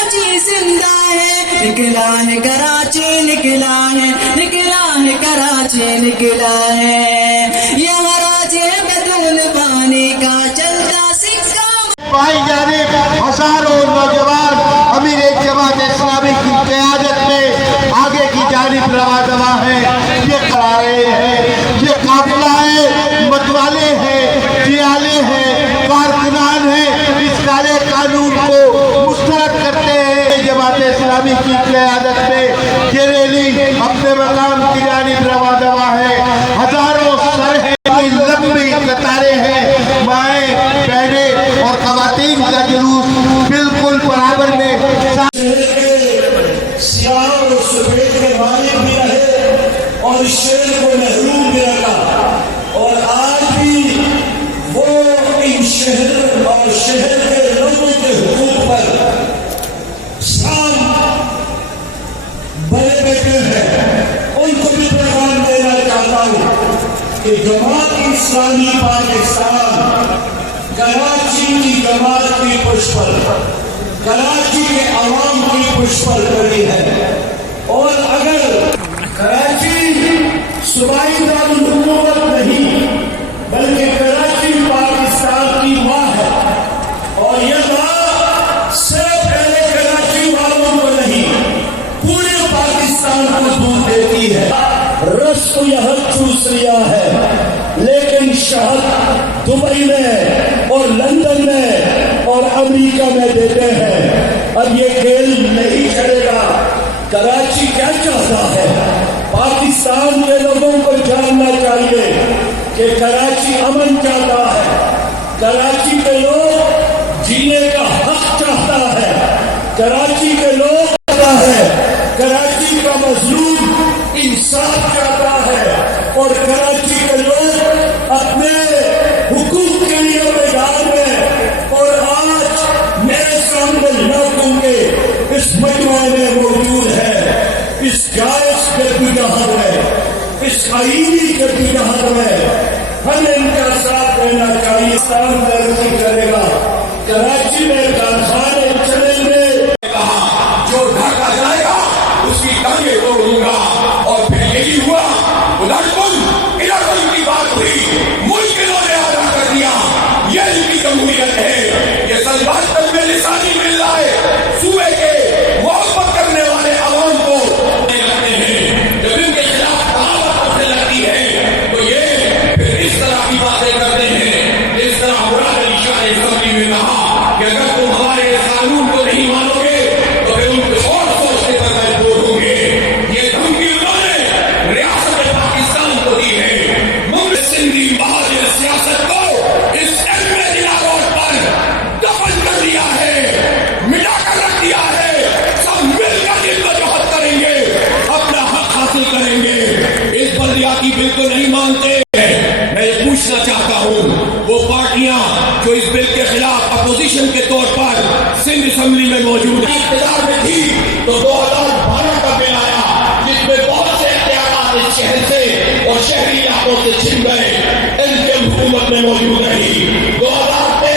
کراچی زندہ ہے، نکلا ہے کراچی، نکلا ہے کراچی، نکلا ہے یہاں راجے بدون پانی کا چلتا سکہ بھائی جانب ہزاروں نوجوان امیر جماعت اسلامی کی قیادت میں آگے کی جانب رواں دوا ہے۔ یہ قرارے ہیں، یہ قافلہ ہے، متوالے ہیں، جیالے ہیں، کارکنان ہیں، اس کالے قانون کو مسترد کرتے ہیں۔ جماعت اسلامی کی قیادت میں یہ ریلی اپنے مقام کی جانب رواں دوا ہے۔ ہزاروں سر ہیں، لمبی قطاریں ہیں، مائیں بہنیں اور خواتین کا جلوس بالکل برابر میں سیاہ اور سفید کے مالک بھی رہے اور شیر کو محروم بھی رکھا، اور آج بھی وہ ان شہر اور شہر کے لوگوں کے حقوق پر سام بڑے بیٹھے ہیں۔ ان کو بھی پیغام دینا چاہتا ہوں کہ جماعت اسلامی پاکستان کراچی کی جماعت کی پشت پر، کراچی کے عوام کی پشت پر کھڑی ہے، اور اگر کراچی صوبائی دارالحکومت نہیں بلکہ کراچی پاکستان کی ماں ہے، اور یہ ماں صرف پہلے کراچی والوں کو نہیں پورے پاکستان کو دودھ دیتی ہے۔ رس کو یہاں چوس لیا ہے، لیکن شہد دبئی میں اور لندن میں اور امریکہ میں دیتے ہیں۔ اب یہ کھیل نہیں چلے گا۔ کراچی کیا چاہتا ہے؟ پاکستان کے لوگوں کو جاننا چاہیے کہ کراچی امن چاہتا ہے، کراچی کے لوگ جینے کا حق چاہتا ہے، کراچی کے لوگ چاہتا ہے، کراچی کا مظلوم انصاف چاہتا ہے، اور کراچی کے لوگ اپنے حقوق کے لیے میدان میں، اور آج میرے سامنے لوگوں کے اس مجمع میں موجود ہے، اس جائز کے جہاں میں، اس آئینی کے جہاں میں ہمیں ان کا ساتھ دینا چاہیے۔ اسلام ترقی کرے گا، کراچی میں کارخانے چلیں گے، جو ڈھاکا جائے گا اس کی ٹانگیں توڑوں گا، اور پھر یہی ہوا۔ کی بات ہوئی، ملک کے لوگ نے ادا کر دیا، یہ ان کی جمہوریت ہے۔ یہ سلوات میں لسانی مل رہا ہے، صوبے کے محبت کرنے والے عوام کو لگتے ہیں، جب ان کے خلاف بغاوت کرنے لگتی ہے تو یہ پھر اس طرح کی باتیں کرتے ہیں۔ اس طرح مراد علی شاہ نے اسمبلی میں کہا کہ اگر تم ہمارے قانون کو نہیں مانو گے تو پھر ان کو اور سوچنے پر مجبور ہوں گے۔ یہ دھمکی انہوں نے ریاست پاکستان کو دی ہے۔ سندھی بہادر سیاست کو اس علم ضلع روڈ پر دفن کر دیا ہے، مٹا کر رکھ دیا ہے۔ سب مل کر جدوجہد کریں گے، اپنا حق حاصل کریں گے۔ اس بلدیاتی بل کو نہیں مانتے۔ میں یہ پوچھنا چاہتا ہوں، وہ پارٹیاں جو اس بل کے خلاف اپوزیشن کے طور پر سندھ اسمبلی میں موجود ہیں، اقتدار میں تھی تو 2012 کا بل آیا جس میں بہت سے اختیارات اس شہر سے اور شہری علاقوں سے چھن گئے، ان کے حکومت میں موجود رہی۔ 2013